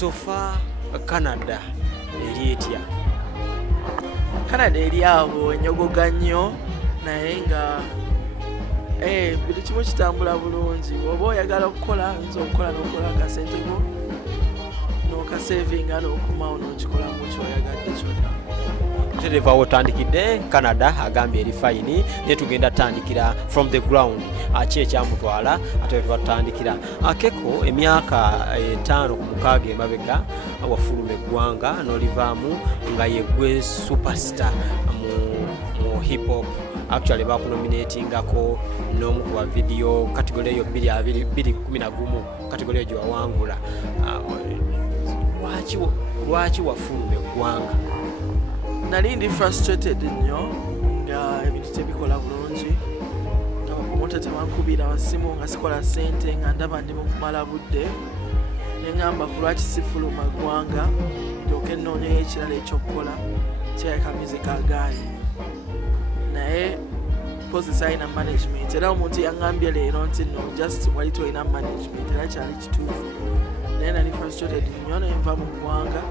sofa Canada eri etya? Canada eri awo enyogoga nnyo naye nga buli kimu kitambula bulungi. Oba oyagala okukola nza okukola n'okola akasenteko n'okasevinga n'okumawo n'okikolamu kyoyagadde kyonna. Tutereeva otandikidde Canada agambye eri fayini naye tugenda tandikira from the ground ki ekyamutwala ate twatandikira. Keko emyaka 5 ku 6 emabega wafuluma eggwanga n'olivaamu nga yegwe superstar mu hip hop. Actually bakunominatingako n'omu ku video kategori eyo 2011 kategori eyo gyewawangula. Lwaki wafuluma eggwanga? Nali ndi frustrated nnyo nga ebintu tebikola bulungi, nga bapromota tebankubira wasimu nga sikola ssente nga ndaba ndi mu kumala budde. Ne ngamba ku lwaki sifuluma ggwanga ndyoke nnoonyeyo ekirala ekyokukola kyayaka music agaali. Naye kozesa alina management era omuntu yaŋŋambye leero nti no just wali tolina management era kyali kituufu. Naye nali frustrated nnyo ne nva mu ggwanga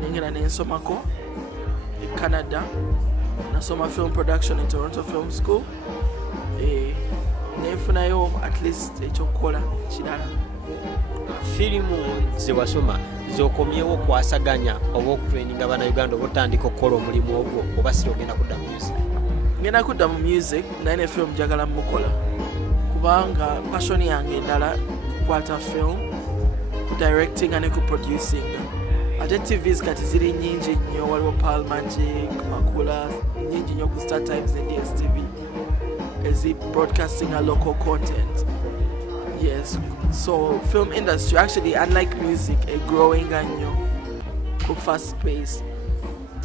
nengera nensomako Canada, nasoma film production in Toronto Film School. Nefunayo at least ekyokukola kirala. Firimu ze wasoma zokomyewo kwasaganya oba okutraininga Bannayuganda oba otandika okukola omulimu ogwo oba si ogenda kudda mu music? Ngenda kudda mu music naye ne film njagala mukola kubanga passion yange endala kukwata film, directing ne ku producing. Ate TVs kati ziri nyingi nnyo, waliwo Pearl Magic, Makula, nyingi nnyo ku Star Times ne DSTV ezi broadcasting a local content. Yes, so film industry actually unlike music a growing nnyo ku fast pace.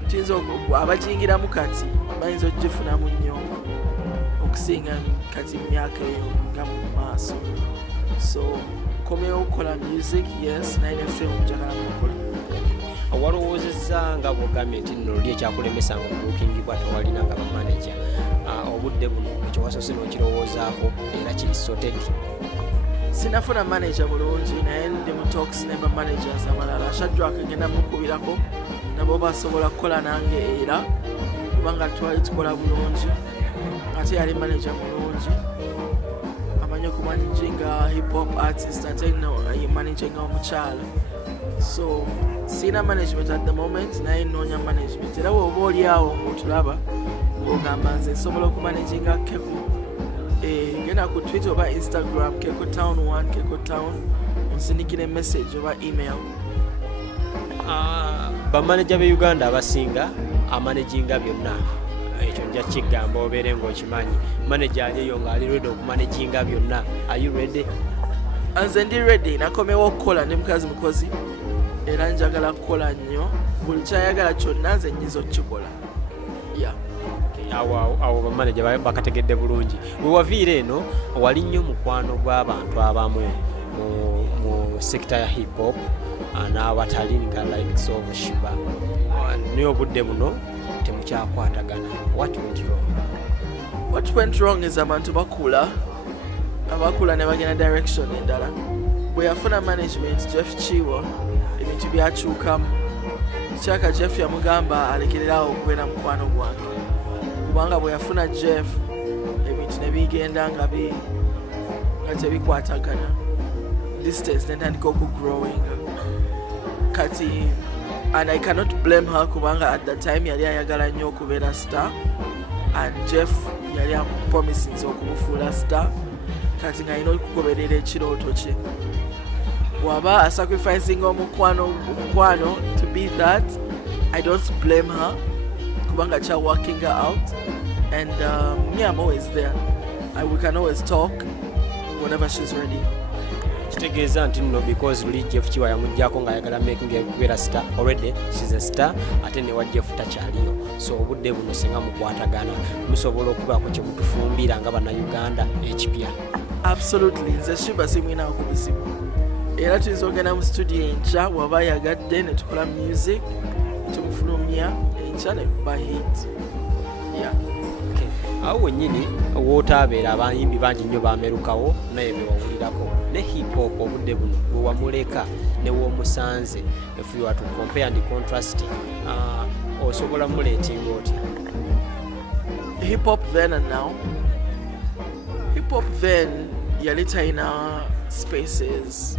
Tuyinza abajingiramu kati bayinza okugifunamu nnyo okusinga kati myaka eyo nga mu maaso. So komyewo okukola music, yes, naye ne film njagala mukola. Walowoozezza nga bw'ogambye nti nno oli ekyakulemesanga okubuukingibwa tewalina nga bamanaja. Obudde buno ekyo wasoose n'okirowoozaako era kiri sorted? Sinafuna manager bulungi naye ndi mu talks ne bamanagers abalala. Shadrack ngenda mukubirako nabo basobola kukola nange era kubanga twali tukola bulungi ate yali manager mulungi amanyi okumanaginga hip hop artist ate managinga omukyala. So sina management at the moment naye nnoonya management era bw'oba oli awo ng'otulaba ng'ogamba nze nsobola okumanaginga Keko. Genda ku Twitter oba Instagram Keko Town 1 Keko Town onsindikire message oba email. Bamanager be Uganda abasinga amanaginga byonna ekyo nja kigamba obeere ng'okimanyi. Manager aliyo ng'ali ready okumanaginga byonna. Are you ready? Nze ndi ready, nakomewo okukola ndi mukazi mukozi era njagala kukola nnyo. Buli kyayagala kyonna nze nnyinza okukikola. Awo bamanager bakategedde bulungi. We waviira eno wali nnyo mukwano gw'abantu abamu mu sekita ya hip hop n'abatali nga like so Sheebah. Naye obudde buno temukyakwatagana. What went wrong? What went wrong is abantu bakula ne bagenda direction endala. Bwe yafuna management Jeff Chiwo ebintu byakyukamu. Kyaka Jeff yamugamba alekererawo okubeera mukwano gwange kubanga bwe yafuna Jeff ebintu ne bigenda nga tebikwatagana. Distance netandika okugrowing kati, and I cannot blame her kubanga at that time yali ayagala nnyo okubeera star and Jeff yali amupromisinze okumufuula star kati ng'alina okugoberera ekirooto kye. Bw'aba asacrificing omukwano to be that, I don't blame her kubanga kya working her out and me I'm always there. We can always talk whenever she's ready. Kitegeeza nti nno because luli Jeff Chiwa yamuggyako ng'ayagala making kubeera star, already she's a star ate ne wa Jeff takyaliyo. So obudde buno singa mukwatagana musobola okubaako kye mutufumbira nga Bannayuganda ekipya. Absolutely, nze Sheebah simwinaako ku buzibu era tuyinza okugenda mu studio enkya bw'aba ayagadde ne tukola music tumufulumya enkya ne kuba hit. Awo wennyini wootabeera abayimbi bangi nnyo baamerukawo naye bewawulirako ne hip hop obudde buno bwe wamuleka ne w'omusanze. If you are to compare and contrast, osobola muleetinga otya? Hip hop then and now. Hip hop then yali talina spaces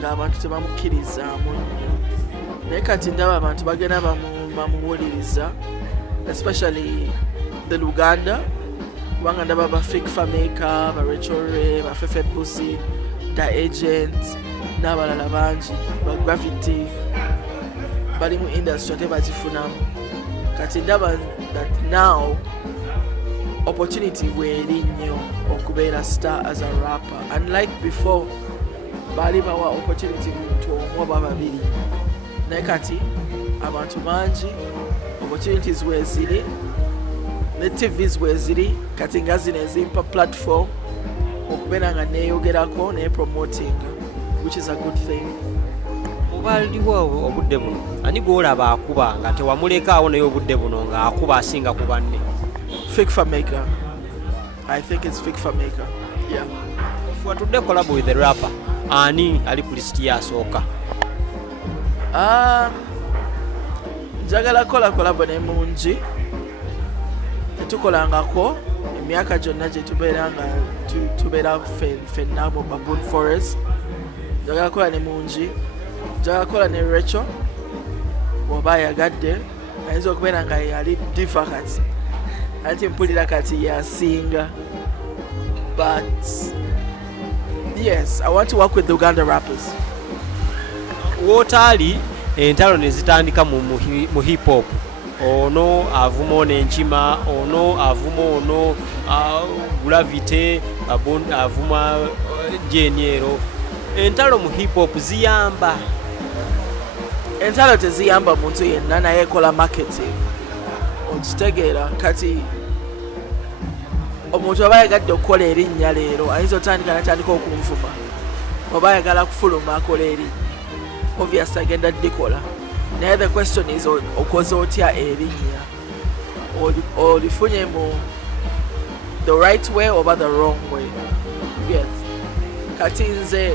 ng'abantu tebamukkiririzaamu nnyo, naye kati ndaba abantu bagenda bamuwuliriza, especially the Luganda, kubanga ndaba ba Fake Fameka, ba Rachel Ray, ba Fefe Busi, Da Agent n'abalala bangi, ba Gravity bali mu industry ate bagifunamu. Kati ndaba that now opportunity weeri nnyo okubeera star as a rapper, unlike before baali bawa opportunity muntu omu oba babiri, naye kati abantu bangi opportunities weeziri ne TVs weeziri, kati nga zino ezimpa platform okubeera nga neeyogerako ne promoting, which is a good thing. Obaliwo obudde buno ani gw'olaba akuba nga tewamulekaawo naye obudde buno nga akuba asinga ku banne? Fake Fameka. I think it's Fake Fameka. Yeah. If we today collab with the rapper, ani ali ku list ya asooka? Njagala collab ne Mungi. Tetukolangako emyaka gyonna gye tubeera nga tubeera ffenna mu Baboon Forest. Njagala kola ne Mungi. Njagala kola ne Rachel. Bw'oba ayagadde ayinza okubeera nga yali diva kati. Ati mpulira kati yasinga. But yes, I want to work with the Uganda rappers. Wotali entalo ne zitandika mu hip hop. Ono avuma n'enkima, ono avuma ono Gravity, avuma Jeniero. Entalo mu hip hop ziyamba. Entalo teziyamba muntu yenna, naye ekola marketing. Okitegeera kati omuntu aba ayagadde okukola erinnya leero ayinza otandika natandika okunvuma, oba ayagala kufuluma akola erinnya, obviously agenda ddikola, naye the question is okoze otya erinnya, olifunye mu the right way oba the wrong way. Yes. Kati nze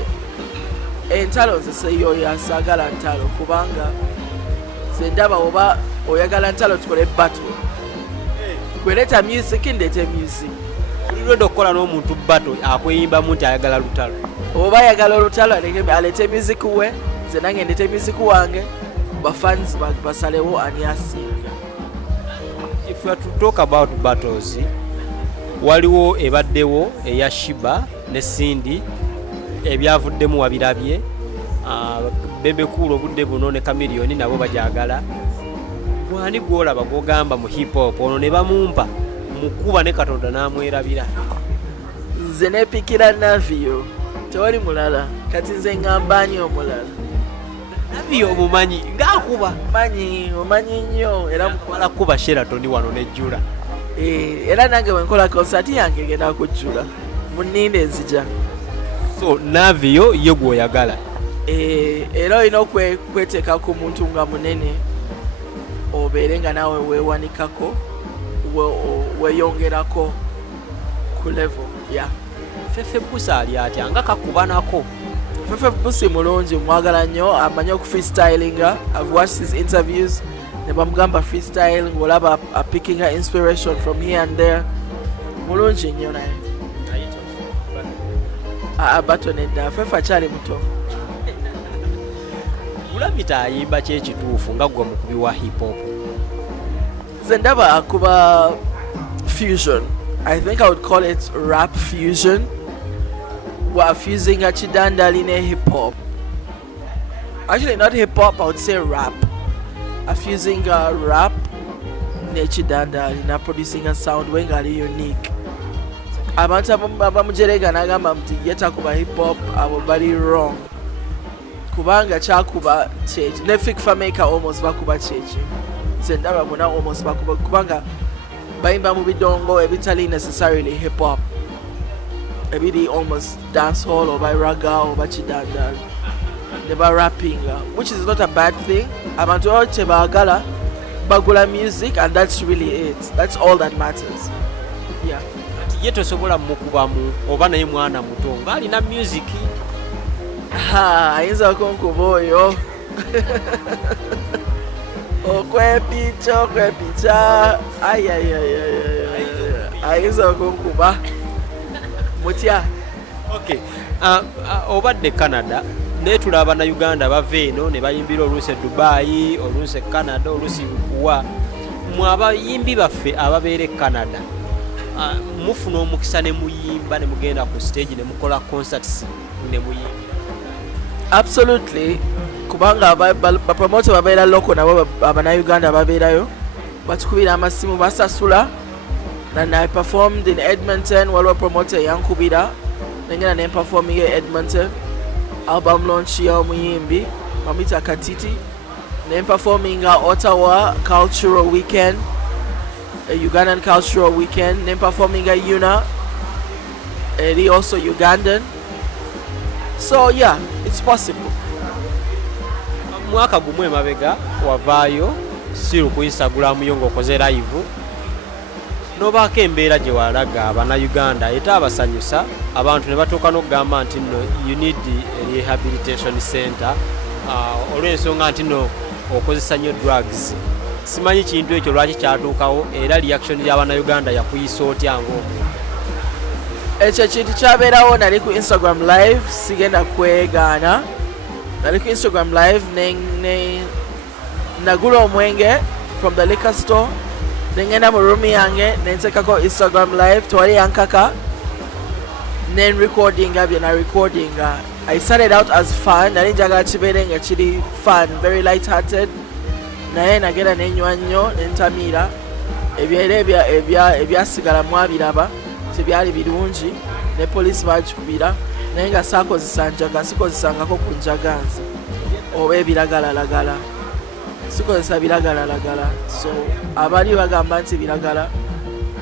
entalo nze seyoyo saagala ntalo, kubanga nze ndaba oba oyagala ntalo tukole battle, gweleta music ndete music. Ulirodo okukola n'omuntu battle akweyimbamu nti ayagala lutalo, oba ayagala olutalo alete music we, nze nange ndete music wange, bafans basalewo ani asinga. If we are to talk about battles, waliwo ebaddewo eya Sheebah ne Cindy, ebyavuddemu wabirabye, Bebe Cool obudde buno ne Chameleone nabo bajagala. Gwani gwolaba gwogamba mu hip hop ono ne bamumpa mukuba ne Katonda n'amwerabira? Nze nepikira Navio, tewali mulala, kati nze ngamba nnyo omulala. Navio omumanyi ng'akuba? Omanyi nnyo, era mukwala kuba Sheraton wano nejjula. Era nange wenkola concert yange ngenda kujjula muninde nzija. So Navio ye gw'oyagala? Era olina okweteeka ku muntu nga munene, obeere nga naawe weewanikako, weeyongerako ku level. Yeah. Fefe Busi ali atya nga kakuba nako? Fefe Busi mulungi, mwagala nnyo, amanyi oku freestylinga. I've watched his interviews, ne bamugamba freestyling, olaba picking her inspiration from here and there. Mulungi nnyo naye. Bato nedda, Fefe akyali muto. Gravity ayimba ki ekituufu nga gwe mukubi wa hip hop? Nze ndaba akuba fusion. I think I would call it rap fusion. We're fusing a chidandali ne hip hop. Actually, not hip hop, I would say rap. I'm fusing a rap ne chidandali, na producing a sound wengali unique. Abantu abamujerega nagamba mti yeta kuba hip hop abo bali wrong. Kubanga chakuba chechi. Ne Fake Fameka almost bakuba chechi. Zendaba muna almost bakuba kubanga baimba mu bidongo ebitali necessarily hip hop. Ebidi almost dancehall or by raga or by chidanda. Never rapping, which is not a bad thing. Abantu oche bagala bagula music, and that's really it. That's all that matters. Yeah. Ye tosobola mukubamu oba naye mwana muto nga alina music. ayinza okunkuba oyo okwepicha ayinza okunkuba mutya. Okay. Obadde Canada naye tulaba na Uganda bava eno ne bayimbira oluusi Dubai, oluusi Canada, oluusi kuwa mu abayimbi baffe ababeera Canada mufuna omukisa ne muyimba ne mugenda ku stage ne mukola concerts ne muyimba. Absolutely, kubanga bapromote babeera loko nabo abana-Uganda babeerayo batukubira amasimu basasula. And I performed in Edmonton waliwo promoter yankubira nengenda ne performing in Edmonton album launch ya omuyimbi bamwita Katiti, ne performing Ottawa cultural weekend, a Ugandan cultural weekend, ne performing Yuna, eri also Ugandan. So yeah, it's possible. Mwaka gumwe mabega wavaayo siru ku Instagram yo ng'okoze live nobaako embeera gye walaga abana-Uganda era abasanyusa abantu ne batuuka n'okugamba nti nno you need a rehabilitation center olw'ensonga nti nno okozesa nnyo drugs. Simanyi kintu ekyo lwaki kyatuukawo era reaction y'abana-Uganda yakuyisa otya ng'omuntu? Ekyo kintu kyabeerawo. Nali ku Instagram live, sigenda kwegaana. Nali ku Instagram live ne nagula omwenge from the liquor store. Nengenda mu room yange nentekako Instagram live twali yankaka nen recordinga byona recordinga. I started out as fun, nali njagala kibeere nga kiri fun, very light hearted, naye nagenda nenywa nnyo nentamiira ebyera ebyasigala mwabiraba tebyali birungi ne police bagikubira naye nga saakozesa njaga, sikozesangako ku njaganzi oba ebiragalalagala, sikozesa biragalalagala. So abali bagamba nti biragala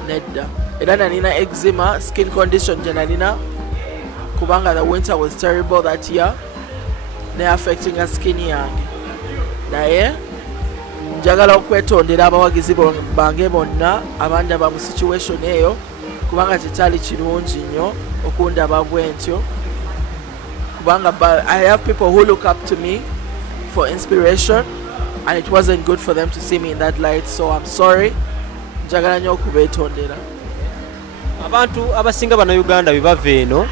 nedda. Era nalina eczema skin condition gye nalina kubanga the winter was terrible that year ne affecting a skin yange, naye njagala okwetondera abawagizi bange bonna abandaba mu situation eyo kubanga tekyali kirungi nnyo okundaba bwentyo kubanga I have people who look up to me for inspiration and it wasn't good for them to see me in that light, so I'm sorry. Njagala nnyo okubetondera. Abantu abasinga bana-Uganda bibava eno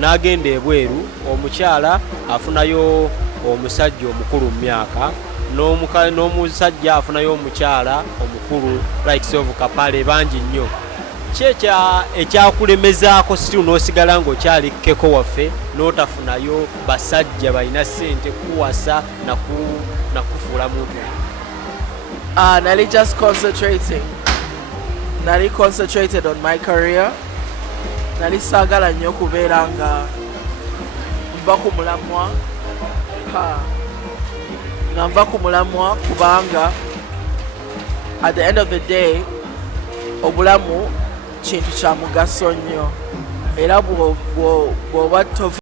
n'agenda ebweru, omukyala afunayo omusajja omukulu mu myaka n'omusajja afunayo omukyala omukulu likes of Kapale bangi nnyo. Ekyakulemezaako still n'osigala ng'okyali Keko waffe n'otafunayo basajja balina ssente kuwasa nakufuula muntu? Nali just concentrating. Nali concentrated on my career. Nali saagala nnyo kubeera nga nva ku mulamwa. Nga nva ku mulamwa kubanga at the end of the day obulamu kintu kya mugaso nnyo era bw'oba tova